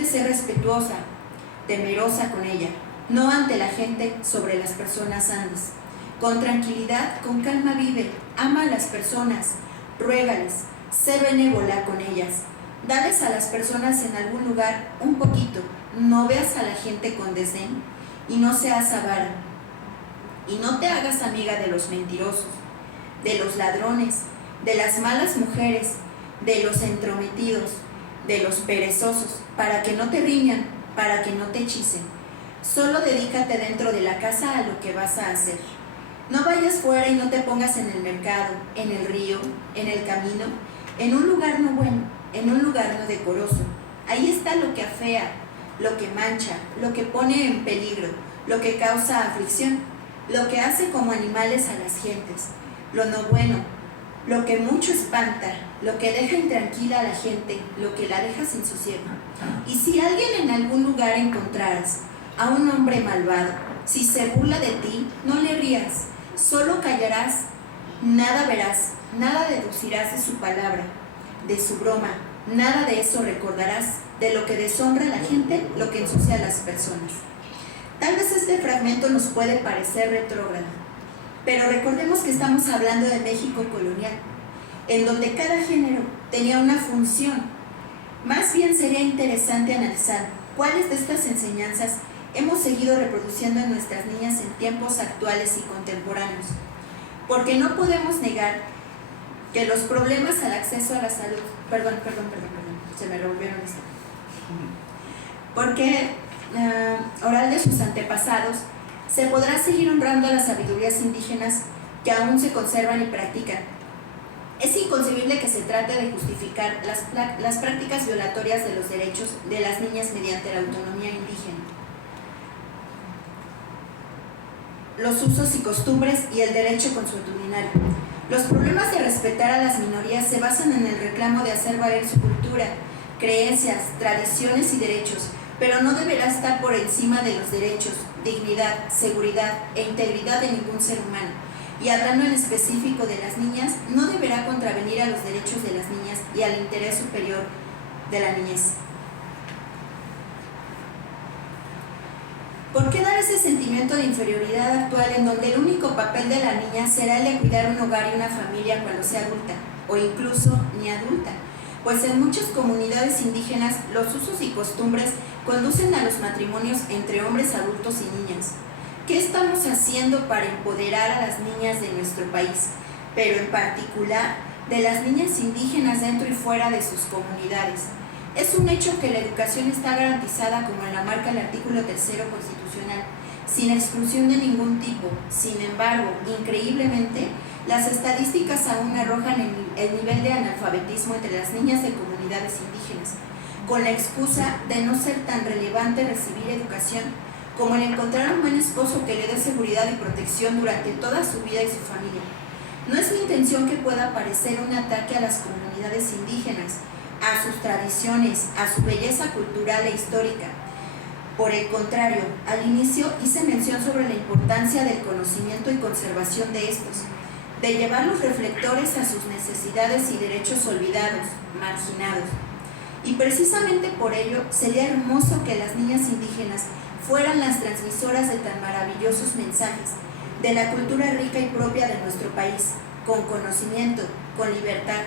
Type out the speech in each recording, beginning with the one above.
Intente ser respetuosa, temerosa con ella, no ante la gente, sobre las personas andes. Con tranquilidad, con calma vive, ama a las personas, ruégales, sé benévola con ellas. Dales a las personas en algún lugar un poquito, no veas a la gente con desdén y no seas avara. Y no te hagas amiga de los mentirosos, de los ladrones, de las malas mujeres, de los entrometidos, de los perezosos, para que no te riñan, para que no te hechicen. Solo dedícate dentro de la casa a lo que vas a hacer. No vayas fuera y no te pongas en el mercado, en el río, en el camino, en un lugar no bueno, en un lugar no decoroso. Ahí está lo que afea, lo que mancha, lo que pone en peligro, lo que causa aflicción, lo que hace como animales a las gentes, lo no bueno, lo que mucho espanta, lo que deja intranquila a la gente, lo que la deja sin sosiego. Y si alguien en algún lugar encontraras a un hombre malvado, si se burla de ti, no le rías, solo callarás, nada verás, nada deducirás de su palabra, de su broma, nada de eso recordarás, de lo que deshonra a la gente, lo que ensucia a las personas. Tal vez este fragmento nos puede parecer retrógrado, pero recordemos que estamos hablando de México colonial, en donde cada género tenía una función. Más bien sería interesante analizar cuáles de estas enseñanzas hemos seguido reproduciendo en nuestras niñas en tiempos actuales y contemporáneos, porque no podemos negar que los problemas al acceso a la salud, se me revolvieron esto, porque oral de sus antepasados, se podrá seguir honrando a las sabidurías indígenas que aún se conservan y practican. Es inconcebible que se trate de justificar las prácticas violatorias de los derechos de las niñas mediante la autonomía indígena, los usos y costumbres y el derecho consuetudinario. Los problemas de respetar a las minorías se basan en el reclamo de hacer valer su cultura, creencias, tradiciones y derechos, pero no deberá estar por encima de los derechos, dignidad, seguridad e integridad de ningún ser humano. Y hablando en específico de las niñas, no deberá contravenir a los derechos de las niñas y al interés superior de la niñez. ¿Por qué dar ese sentimiento de inferioridad actual en donde el único papel de la niña será el de cuidar un hogar y una familia cuando sea adulta, o incluso ni adulta? Pues en muchas comunidades indígenas los usos y costumbres conducen a los matrimonios entre hombres adultos y niñas. ¿Qué estamos haciendo para empoderar a las niñas de nuestro país, pero en particular de las niñas indígenas dentro y fuera de sus comunidades? Es un hecho que la educación está garantizada como la marca el artículo 3 constitucional, sin exclusión de ningún tipo. Sin embargo, increíblemente, las estadísticas aún arrojan el nivel de analfabetismo entre las niñas de comunidades indígenas, con la excusa de no ser tan relevante recibir educación como el encontrar un buen esposo que le dé seguridad y protección durante toda su vida y su familia. No es mi intención que pueda parecer un ataque a las comunidades indígenas, a sus tradiciones, a su belleza cultural e histórica. Por el contrario, al inicio hice mención sobre la importancia del conocimiento y conservación de estos, de llevar los reflectores a sus necesidades y derechos olvidados, marginados. Y precisamente por ello sería hermoso que las niñas indígenas fueran las transmisoras de tan maravillosos mensajes, de la cultura rica y propia de nuestro país, con conocimiento, con libertad,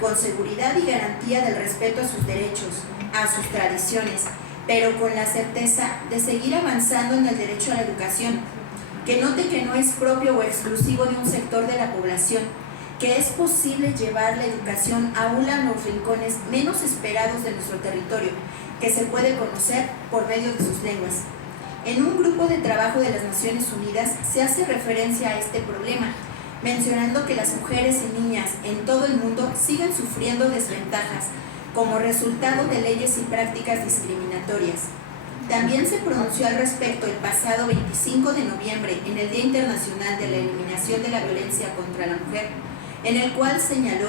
con seguridad y garantía del respeto a sus derechos, a sus tradiciones, pero con la certeza de seguir avanzando en el derecho a la educación, que note que no es propio o exclusivo de un sector de la población, que es posible llevar la educación aún a los rincones menos esperados de nuestro territorio, que se puede conocer por medio de sus lenguas. En un grupo de trabajo de las Naciones Unidas se hace referencia a este problema, mencionando que las mujeres y niñas en todo el mundo siguen sufriendo desventajas como resultado de leyes y prácticas discriminatorias. También se pronunció al respecto el pasado 25 de noviembre en el Día Internacional de la Eliminación de la Violencia contra la Mujer, en el cual señaló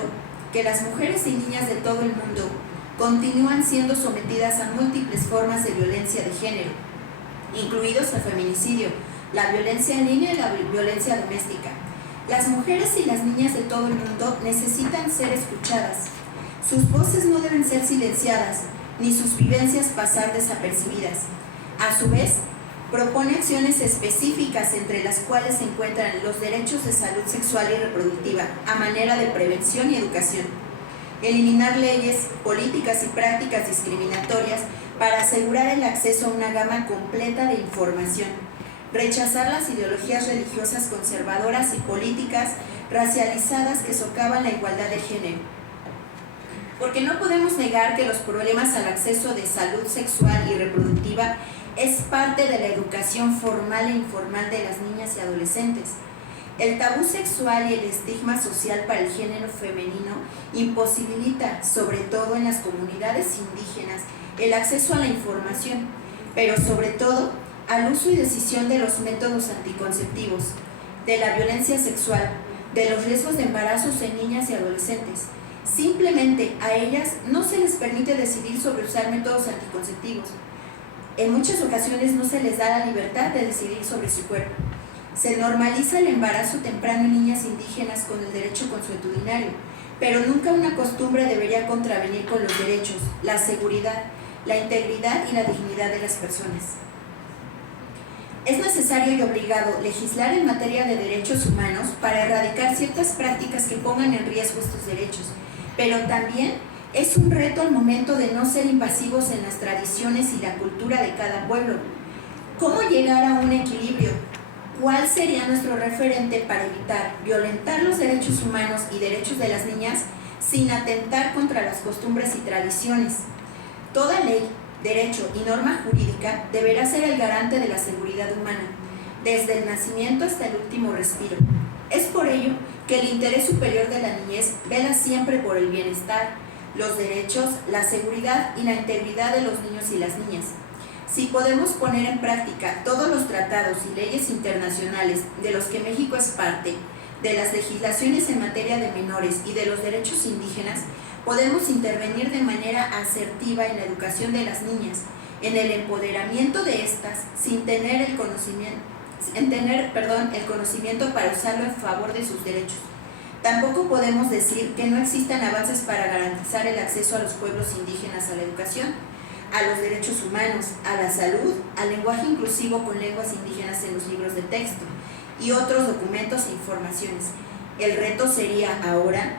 que las mujeres y niñas de todo el mundo continúan siendo sometidas a múltiples formas de violencia de género, incluidos el feminicidio, la violencia en línea y la violencia doméstica. Las mujeres y las niñas de todo el mundo necesitan ser escuchadas. Sus voces no deben ser silenciadas ni sus vivencias pasar desapercibidas. A su vez, propone acciones específicas entre las cuales se encuentran los derechos de salud sexual y reproductiva a manera de prevención y educación. Eliminar leyes, políticas y prácticas discriminatorias para asegurar el acceso a una gama completa de información. Rechazar las ideologías religiosas conservadoras y políticas racializadas que socavan la igualdad de género. Porque no podemos negar que los problemas al acceso de salud sexual y reproductiva es parte de la educación formal e informal de las niñas y adolescentes. El tabú sexual y el estigma social para el género femenino imposibilita, sobre todo en las comunidades indígenas, el acceso a la información, pero sobre todo al uso y decisión de los métodos anticonceptivos, de la violencia sexual, de los riesgos de embarazos en niñas y adolescentes. Simplemente a ellas no se les permite decidir sobre usar métodos anticonceptivos. En muchas ocasiones no se les da la libertad de decidir sobre su cuerpo. Se normaliza el embarazo temprano en niñas indígenas con el derecho consuetudinario, pero nunca una costumbre debería contravenir con los derechos, la seguridad, la integridad y la dignidad de las personas. Es necesario y obligado legislar en materia de derechos humanos para erradicar ciertas prácticas que pongan en riesgo estos derechos, pero también es un reto al momento de no ser invasivos en las tradiciones y la cultura de cada pueblo. ¿Cómo llegar a un equilibrio? ¿Cuál sería nuestro referente para evitar violentar los derechos humanos y derechos de las niñas sin atentar contra las costumbres y tradiciones? Toda ley, derecho y norma jurídica deberá ser el garante de la seguridad humana, desde el nacimiento hasta el último respiro. Es por ello que el interés superior de la niñez vela siempre por el bienestar, los derechos, la seguridad y la integridad de los niños y las niñas. Si podemos poner en práctica todos los tratados y leyes internacionales de los que México es parte, de las legislaciones en materia de menores y de los derechos indígenas, podemos intervenir de manera asertiva en la educación de las niñas, en el empoderamiento de estas, sin tener el conocimiento para usarlo en favor de sus derechos. Tampoco podemos decir que no existan avances para garantizar el acceso a los pueblos indígenas a la educación, a los derechos humanos, a la salud, al lenguaje inclusivo con lenguas indígenas en los libros de texto y otros documentos e informaciones. El reto sería ahora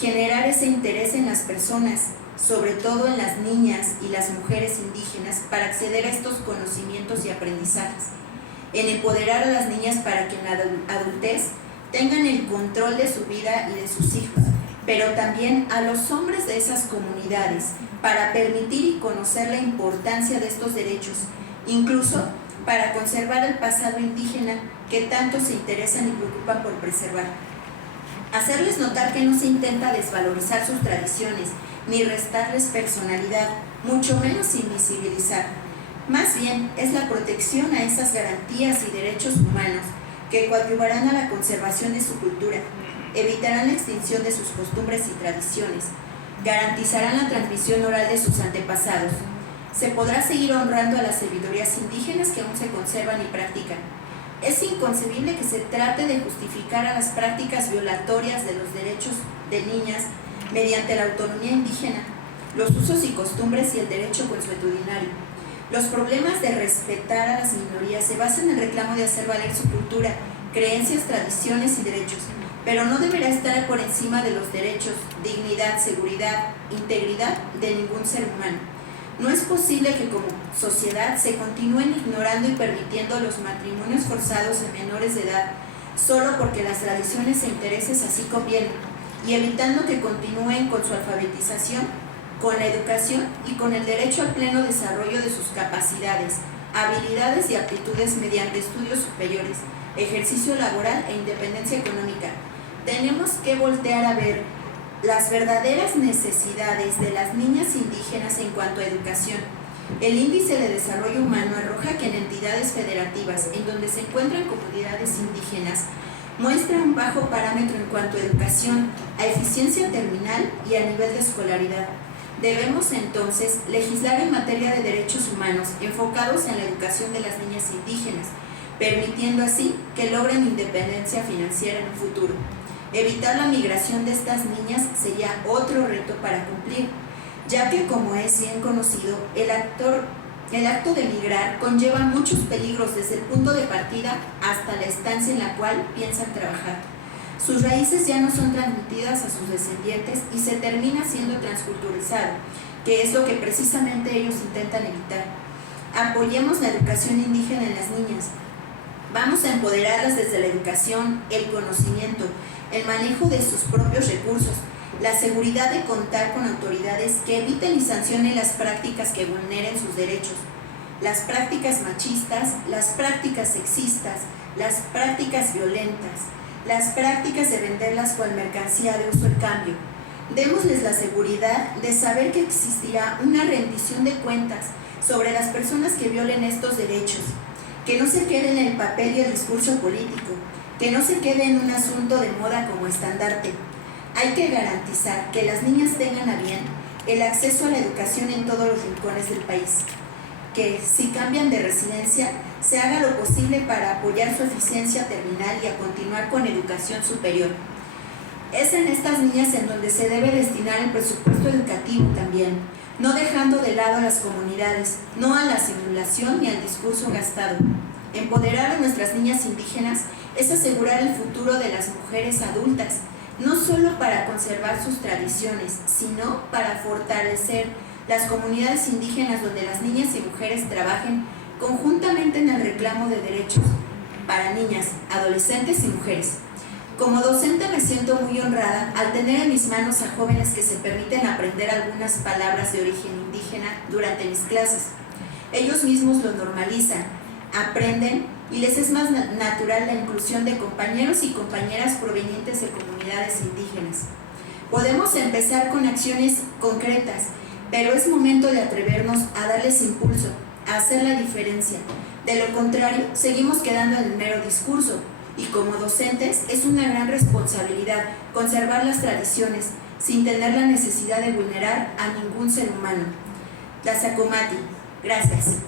generar ese interés en las personas, sobre todo en las niñas y las mujeres indígenas, para acceder a estos conocimientos y aprendizajes, en empoderar a las niñas para que en la adultez tengan el control de su vida y de sus hijos, pero también a los hombres de esas comunidades para permitir y conocer la importancia de estos derechos, incluso para conservar el pasado indígena que tanto se interesan y preocupan por preservar. Hacerles notar que no se intenta desvalorizar sus tradiciones, ni restarles personalidad, mucho menos invisibilizar. Más bien es la protección a esas garantías y derechos humanos que coadyuvarán a la conservación de su cultura, evitarán la extinción de sus costumbres y tradiciones, garantizarán la transmisión oral de sus antepasados. Se podrá seguir honrando a las sabidurías indígenas que aún se conservan y practican. Es inconcebible que se trate de justificar a las prácticas violatorias de los derechos de niñas mediante la autonomía indígena, los usos y costumbres y el derecho consuetudinario. Los problemas de respetar a las minorías se basan en el reclamo de hacer valer su cultura, creencias, tradiciones y derechos, pero no deberá estar por encima de los derechos, dignidad, seguridad, integridad de ningún ser humano. No es posible que como sociedad se continúen ignorando y permitiendo los matrimonios forzados en menores de edad solo porque las tradiciones e intereses así convienen, y evitando que continúen con su alfabetización, con la educación y con el derecho al pleno desarrollo de sus capacidades, habilidades y aptitudes mediante estudios superiores, ejercicio laboral e independencia económica. Tenemos que voltear a ver las verdaderas necesidades de las niñas indígenas en cuanto a educación. El Índice de Desarrollo Humano arroja que en entidades federativas en donde se encuentran comunidades indígenas muestra un bajo parámetro en cuanto a educación, a eficiencia terminal y a nivel de escolaridad. Debemos entonces legislar en materia de derechos humanos enfocados en la educación de las niñas indígenas, permitiendo así que logren independencia financiera en un futuro. Evitar la migración de estas niñas sería otro reto para cumplir. ya que, como es bien conocido, el acto de migrar conlleva muchos peligros desde el punto de partida hasta la estancia en la cual piensan trabajar. Sus raíces ya no son transmitidas a sus descendientes y se termina siendo transculturizado, que es lo que precisamente ellos intentan evitar. Apoyemos la educación indígena en las niñas. Vamos a empoderarlas desde la educación, el conocimiento, el manejo de sus propios recursos, la seguridad de contar con autoridades que eviten y sancionen las prácticas que vulneren sus derechos, las prácticas machistas, las prácticas sexistas, las prácticas violentas, las prácticas de venderlas cual mercancía de uso al cambio. Démosles la seguridad de saber que existirá una rendición de cuentas sobre las personas que violen estos derechos, que no se quede en el papel y el discurso político, que no se quede en un asunto de moda como estandarte. Hay que garantizar que las niñas tengan a bien el acceso a la educación en todos los rincones del país, que si cambian de residencia se haga lo posible para apoyar su eficiencia terminal y a continuar con educación superior. Es en estas niñas en donde se debe destinar el presupuesto educativo también, no dejando de lado a las comunidades, no a la simulación ni al discurso gastado. Empoderar a nuestras niñas indígenas es asegurar el futuro de las mujeres adultas, no solo para conservar sus tradiciones, sino para fortalecer las comunidades indígenas donde las niñas y mujeres trabajen conjuntamente en el reclamo de derechos para niñas, adolescentes y mujeres. Como docente me siento muy honrada al tener en mis manos a jóvenes que se permiten aprender algunas palabras de origen indígena durante mis clases. Ellos mismos lo normalizan, aprenden y les es más natural la inclusión de compañeros y compañeras provenientes de comunidades indígenas. Podemos empezar con acciones concretas, pero es momento de atrevernos a darles impulso, a hacer la diferencia. De lo contrario, seguimos quedando en el mero discurso, y como docentes es una gran responsabilidad conservar las tradiciones sin tener la necesidad de vulnerar a ningún ser humano. Tlazacomati. Gracias.